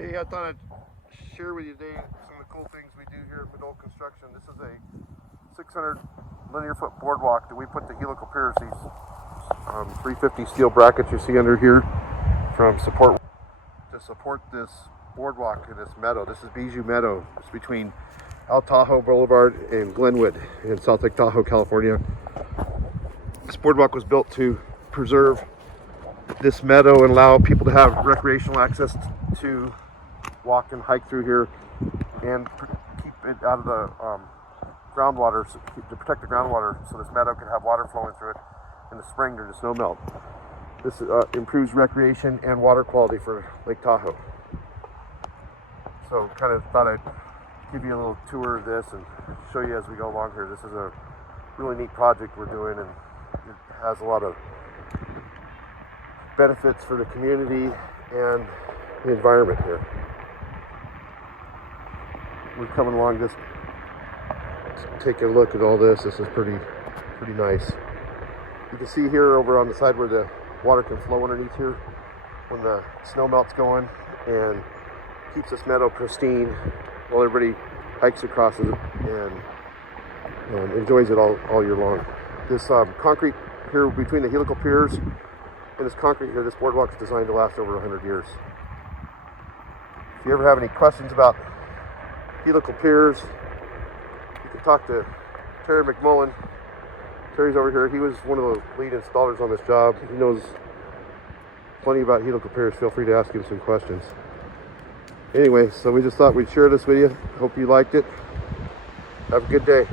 Hey, I thought I'd share with you today some of the cool things we do here at Madole Construction. This is a 600 linear foot boardwalk that we put the Helical Piers, these 350 steel brackets you see under here, from support to support this boardwalk in this meadow. This is Bijou Meadow. It's between South Tahoe Boulevard and Glenwood in South Lake Tahoe, California. This boardwalk was built to preserve this meadow and allow people to have recreational access to walk and hike through here and keep it out of the groundwater, to protect the groundwater, so this meadow can have water flowing through it in the spring during the snow melt. This improves recreation and water quality for Lake Tahoe. So kind of thought I'd give you a little tour of this and show you as we go along here. This is a really neat project we're doing, and it has a lot of benefits for the community and the environment here. We're coming along just take a look at all this. This is pretty nice. You can see here over on the side where the water can flow underneath here when the snow melt's going, and keeps this meadow pristine while everybody hikes across it and enjoys it all year long. This concrete here between the Helical Piers and this concrete here, this boardwalk is designed to last over 100 years. If you ever have any questions about Helical Piers, you can talk to Terry McMullen. Terry's over here. He was one of the lead installers on this job. He knows plenty about Helical Piers. Feel free to ask him some questions. Anyway, so we just thought we'd share this with you. Hope you liked it. Have a good day.